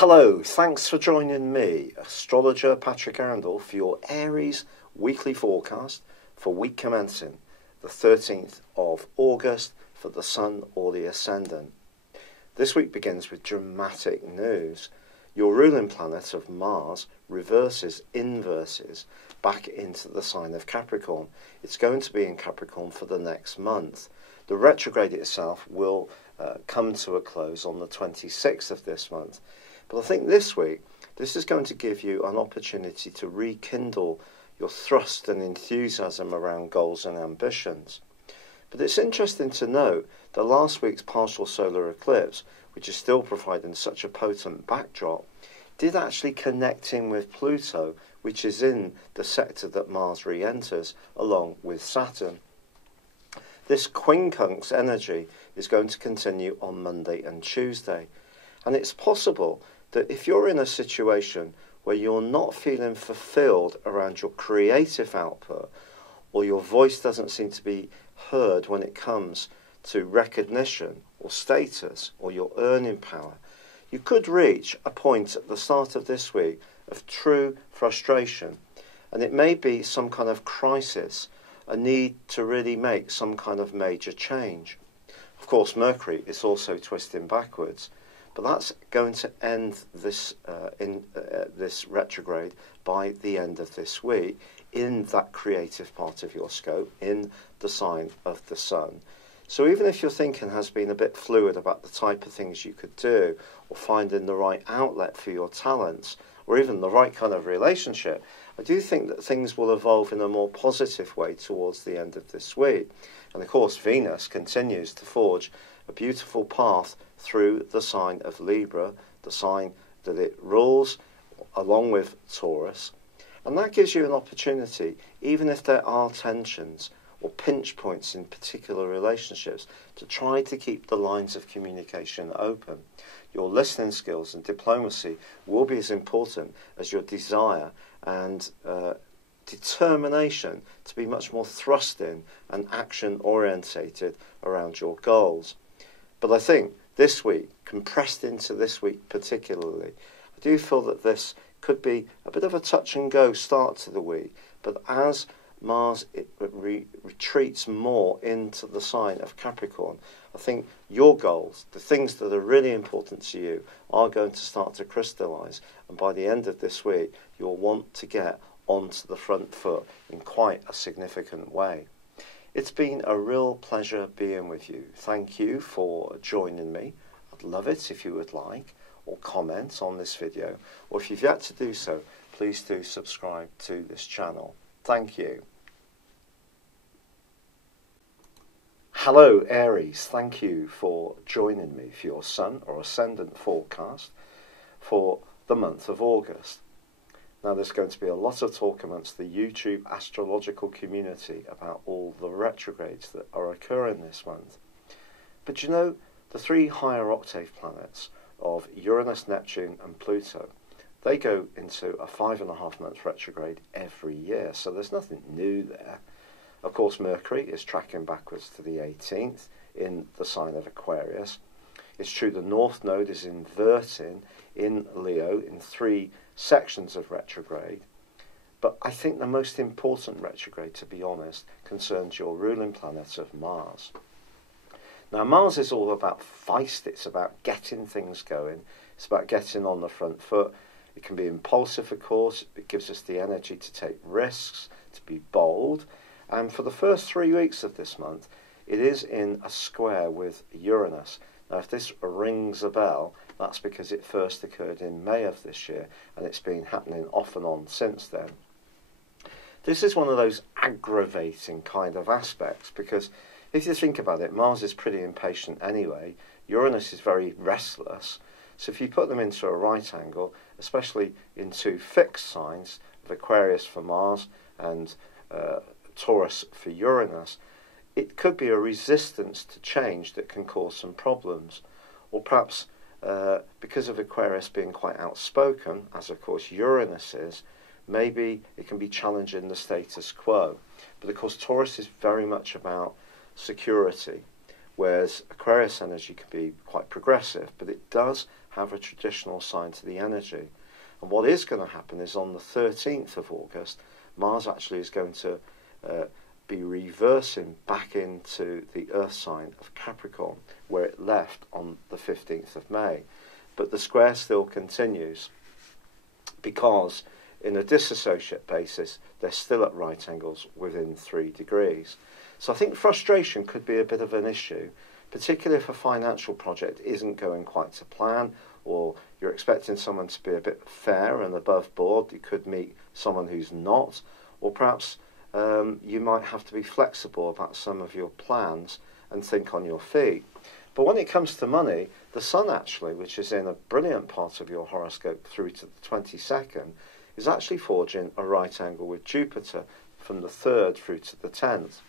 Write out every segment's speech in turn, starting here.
Hello, thanks for joining me, astrologer Patrick Arundell, for your Aries weekly forecast for week commencing the 13th of August for the Sun or the Ascendant. This week begins with dramatic news. Your ruling planet of Mars reverses, inverses, back into the sign of Capricorn. It's going to be in Capricorn for the next month. The retrograde itself will come to a close on the 26th of this month. But I think this week, this is going to give you an opportunity to rekindle your thrust and enthusiasm around goals and ambitions. But it's interesting to note that last week's partial solar eclipse, which is still providing such a potent backdrop, did actually connect in with Pluto, which is in the sector that Mars re-enters, along with Saturn. This quincunx energy is going to continue on Monday and Tuesday. And it's possible that if you're in a situation where you're not feeling fulfilled around your creative output, or your voice doesn't seem to be heard when it comes to recognition or status or your earning power, you could reach a point at the start of this week of true frustration. And it may be some kind of crisis, a need to really make some kind of major change. Of course, Mercury is also twisting backwards. But that's going to end this this retrograde by the end of this week in that creative part of your scope, in the sign of the Sun. So even if your thinking has been a bit fluid about the type of things you could do, or finding the right outlet for your talents, or even the right kind of relationship, I do think that things will evolve in a more positive way towards the end of this week. And of course, Venus continues to forge a beautiful path through the sign of Libra, the sign that it rules, along with Taurus. And that gives you an opportunity, even if there are tensions or pinch points in particular relationships, to try to keep the lines of communication open. Your listening skills and diplomacy will be as important as your desire and determination to be much more thrusting and action orientated around your goals. But I think this week, compressed into this week particularly, I do feel that this could be a bit of a touch and go start to the week. But as Mars retreats more into the sign of Capricorn, I think your goals, the things that are really important to you, are going to start to crystallise. And by the end of this week, you'll want to get onto the front foot in quite a significant way. It's been a real pleasure being with you. Thank you for joining me. I'd love it if you would like or comment on this video, or if you've yet to do so, please do subscribe to this channel. Thank you. Hello Aries, thank you for joining me for your Sun or Ascendant forecast for the month of August. Now there's going to be a lot of talk amongst the YouTube astrological community about all the retrogrades that are occurring this month. But you know, the three higher octave planets of Uranus, Neptune and Pluto, they go into a 5.5 month retrograde every year, so there's nothing new there. Of course, Mercury is tracking backwards to the 18th in the sign of Aquarius. It's true the North Node is inverting in Leo in 3 sections of retrograde, but I think the most important retrograde, to be honest, concerns your ruling planet of Mars. Now, Mars is all about feist, it's about getting things going, it's about getting on the front foot. It can be impulsive, of course, it gives us the energy to take risks, to be bold, and for the first 3 weeks of this month, it is in a square with Uranus. Now, if this rings a bell, that's because it first occurred in May of this year, and it's been happening off and on since then. This is one of those aggravating kind of aspects, because if you think about it, Mars is pretty impatient anyway, Uranus is very restless, so if you put them into a right angle, especially in 2 fixed signs, of Aquarius for Mars and Taurus for Uranus, it could be a resistance to change that can cause some problems. Or perhaps because of Aquarius being quite outspoken, as of course Uranus is, maybe it can be challenging the status quo. But of course Taurus is very much about security, whereas Aquarius energy can be quite progressive, but it does have a traditional side to the energy. And what is going to happen is on the 13th of August, Mars actually is going to be reversing back into the Earth sign of Capricorn, where it left on the 15th of May. But the square still continues because in a disassociate basis, they're still at right angles within 3 degrees. So I think frustration could be a bit of an issue, particularly if a financial project isn't going quite to plan, or you're expecting someone to be a bit fair and above board. You could meet someone who's not, or perhaps you might have to be flexible about some of your plans and think on your feet. But when it comes to money, the Sun actually, which is in a brilliant part of your horoscope through to the 22nd, is actually forging a right angle with Jupiter from the 3rd through to the 10th.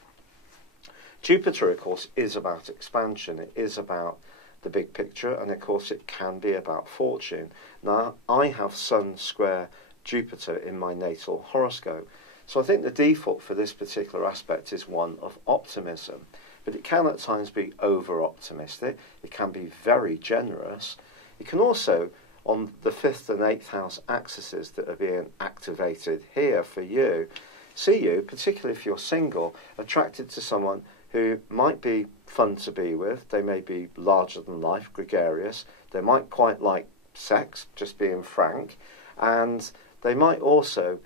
Jupiter, of course, is about expansion. It is about the big picture, and of course it can be about fortune. Now, I have Sun square Jupiter in my natal horoscope, so I think the default for this particular aspect is one of optimism. But it can at times be over-optimistic. It can be very generous. It can also, on the 5th and 8th house axes that are being activated here for you, see you, particularly if you're single, attracted to someone who might be fun to be with. They may be larger than life, gregarious. They might quite like sex, just being frank. And they might also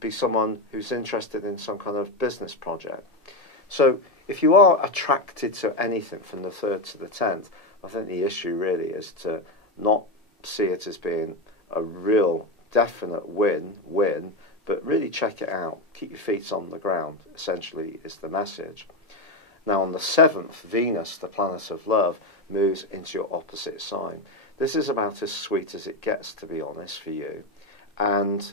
be someone who's interested in some kind of business project. So if you are attracted to anything from the 3rd to the 10th, I think the issue really is to not see it as being a real definite win, but really check it out. Keep your feet on the ground, essentially, is the message. Now, on the 7th, Venus, the planet of love, moves into your opposite sign. This is about as sweet as it gets, to be honest, for you. And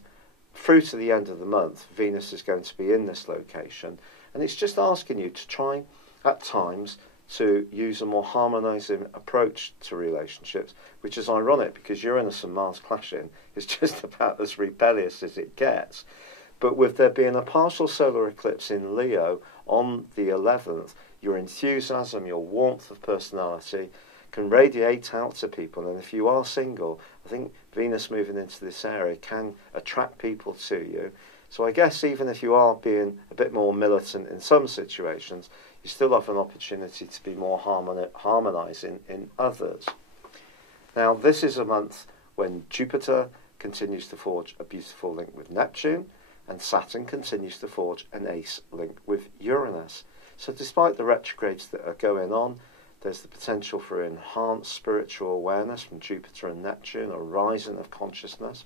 through to the end of the month, Venus is going to be in this location. And it's just asking you to try, at times, to use a more harmonising approach to relationships, which is ironic because Uranus and Mars clashing is just about as rebellious as it gets. But with there being a partial solar eclipse in Leo on the 11th, your enthusiasm, your warmth of personality can radiate out to people. And if you are single, I think Venus moving into this area can attract people to you. So I guess even if you are being a bit more militant in some situations, you still have an opportunity to be more harmonising in others. Now, this is a month when Jupiter continues to forge a beautiful link with Neptune, and Saturn continues to forge an ace link with Uranus. So despite the retrogrades that are going on, there's the potential for enhanced spiritual awareness from Jupiter and Neptune, a rising of consciousness.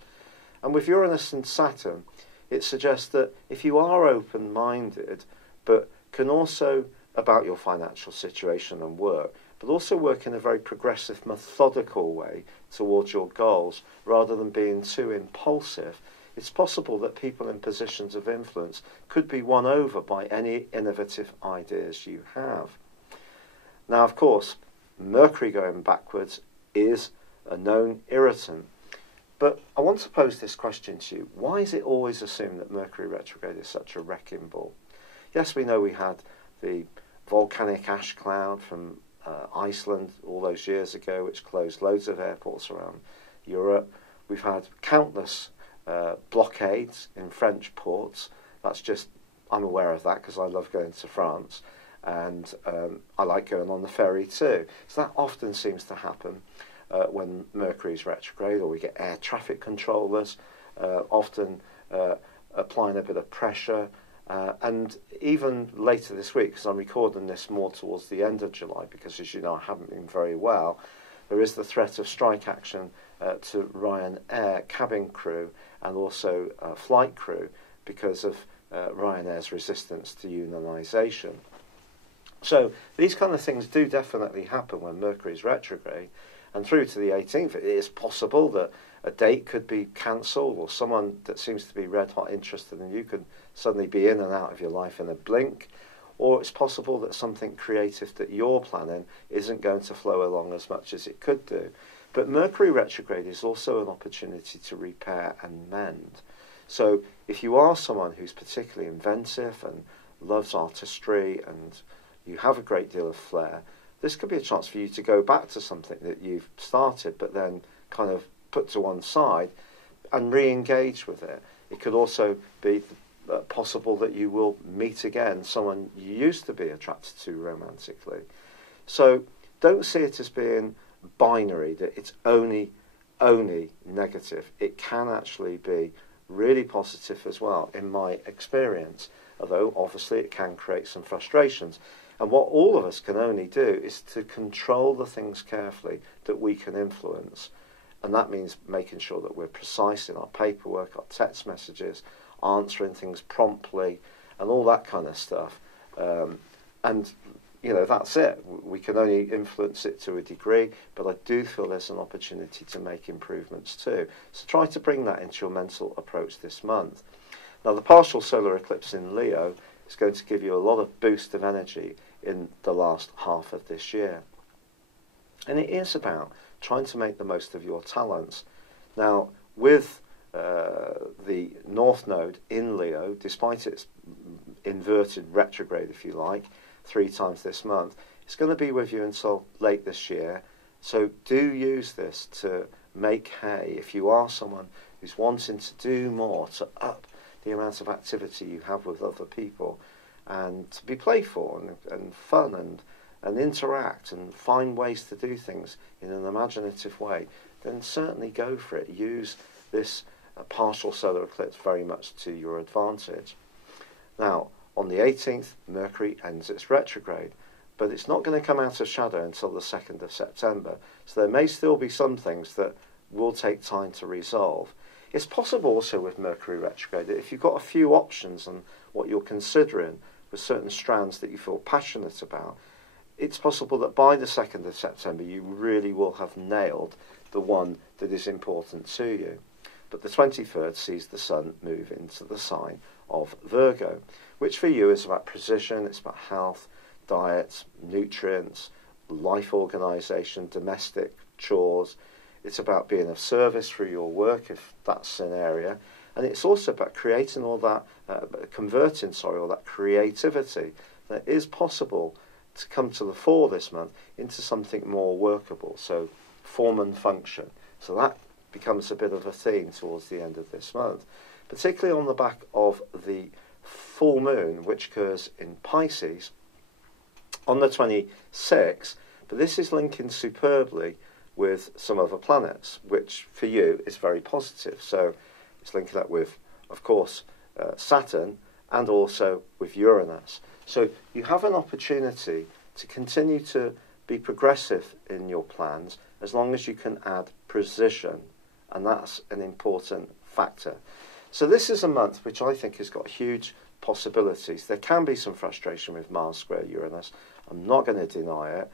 And with Uranus and Saturn, it suggests that if you are open-minded, but can also, about your financial situation and work, but also work in a very progressive, methodical way towards your goals, rather than being too impulsive, it's possible that people in positions of influence could be won over by any innovative ideas you have. Now, of course, Mercury going backwards is a known irritant. But I want to pose this question to you. Why is it always assumed that Mercury retrograde is such a wrecking ball? Yes, we know we had the volcanic ash cloud from Iceland all those years ago, which closed loads of airports around Europe. We've had countless blockades in French ports. I'm aware of that because I love going to France, and I like going on the ferry too. So that often seems to happen when Mercury is retrograde, or we get air traffic controllers often applying a bit of pressure. And even later this week, because I'm recording this more towards the end of July, because as you know I haven't been very well, there is the threat of strike action to Ryanair cabin crew and also flight crew because of Ryanair's resistance to unionisation. So these kind of things do definitely happen when Mercury is retrograde, and through to the 18th it is possible that a date could be cancelled, or someone that seems to be red hot interested in you could suddenly be in and out of your life in a blink. Or it's possible that something creative that you're planning isn't going to flow along as much as it could do. But Mercury retrograde is also an opportunity to repair and mend. So if you are someone who's particularly inventive and loves artistry and you have a great deal of flair, this could be a chance for you to go back to something that you've started but then kind of put to one side and re-engage with it. It could also be possible that you will meet again someone you used to be attracted to romantically. So don't see it as being binary, that it's only negative. It can actually be really positive as well, in my experience, although obviously it can create some frustrations. And what all of us can only do is to control the things carefully that we can influence. And that means making sure that we're precise in our paperwork, our text messages, answering things promptly, and all that kind of stuff. And, you know, that's it. We can only influence it to a degree, but I do feel there's an opportunity to make improvements too. So try to bring that into your mental approach this month. Now, the partial solar eclipse in Leo is going to give you a lot of boost of energy in the last half of this year. And it is about trying to make the most of your talents. Now, with the North Node in Leo, despite its inverted retrograde, if you like, 3 times this month, it's going to be with you until late this year. So do use this to make hay. If you are someone who's wanting to do more, to up the amount of activity you have with other people, and to be playful and fun and interact and find ways to do things in an imaginative way, then certainly go for it. Use this partial solar eclipse very much to your advantage. Now, on the 18th, Mercury ends its retrograde, but it's not going to come out of shadow until the 2nd of September, so there may still be some things that will take time to resolve. It's possible also with Mercury retrograde that if you've got a few options on what you're considering with certain strands that you feel passionate about, it's possible that by the 2nd of September you really will have nailed the one that is important to you. But the 23rd sees the Sun move into the sign of Virgo, which for you is about precision, it's about health, diet, nutrients, life organisation, domestic chores. It's about being of service through your work, if that's an area. And it's also about creating all that, converting all that creativity that is possible to come to the fore this month into something more workable. So form and function. So that becomes a bit of a theme towards the end of this month, particularly on the back of the full moon, which occurs in Pisces on the 26th. But this is linking superbly with some other planets, which for you is very positive. So it's linking up with, of course, Saturn and also with Uranus. So you have an opportunity to continue to be progressive in your plans as long as you can add precision, and that's an important factor. So this is a month which I think has got huge possibilities. There can be some frustration with Mars square Uranus. I'm not going to deny it.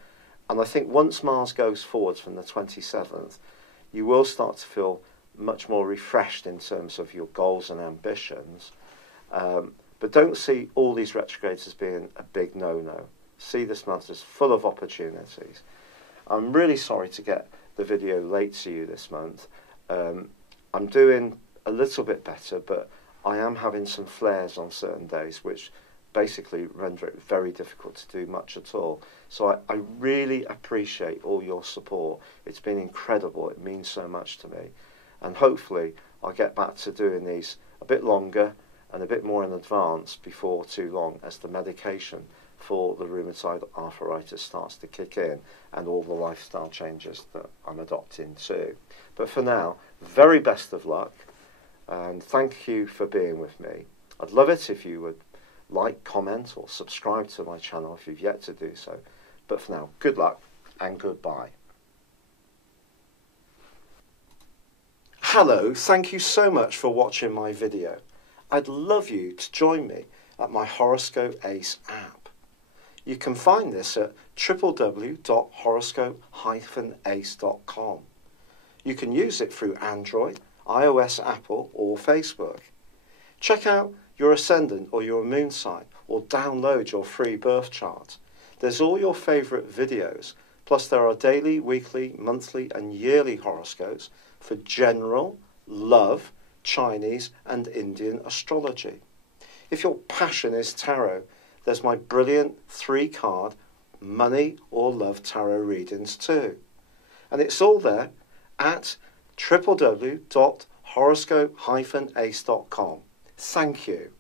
And I think once Mars goes forwards from the 27th, you will start to feel much more refreshed in terms of your goals and ambitions. But don't see all these retrogrades as being a big no-no. See this month as full of opportunities. I'm really sorry to get the video late to you this month. I'm doing a little bit better, but I am having some flares on certain days, which basically render it very difficult to do much at all. So I really appreciate all your support. It's been incredible. It means so much to me. And hopefully I'll get back to doing these a bit longer and a bit more in advance before too long, as the medication for the rheumatoid arthritis starts to kick in and all the lifestyle changes that I'm adopting too. But for now, very best of luck, and thank you for being with me. I'd love it if you would like, comment or subscribe to my channel if you've yet to do so. But for now, good luck and goodbye. Hello, thank you so much for watching my video. I'd love you to join me at my Horoscope Ace app. You can find this at www.horoscope-ace.com. You can use it through Android, iOS, Apple or Facebook. Check out your ascendant or your moon sign, or download your free birth chart. There's all your favourite videos, plus there are daily, weekly, monthly and yearly horoscopes for general, love, Chinese and Indian astrology. If your passion is tarot, there's my brilliant 3-card money or love tarot readings too. And it's all there at www.horoscope-ace.com. Thank you.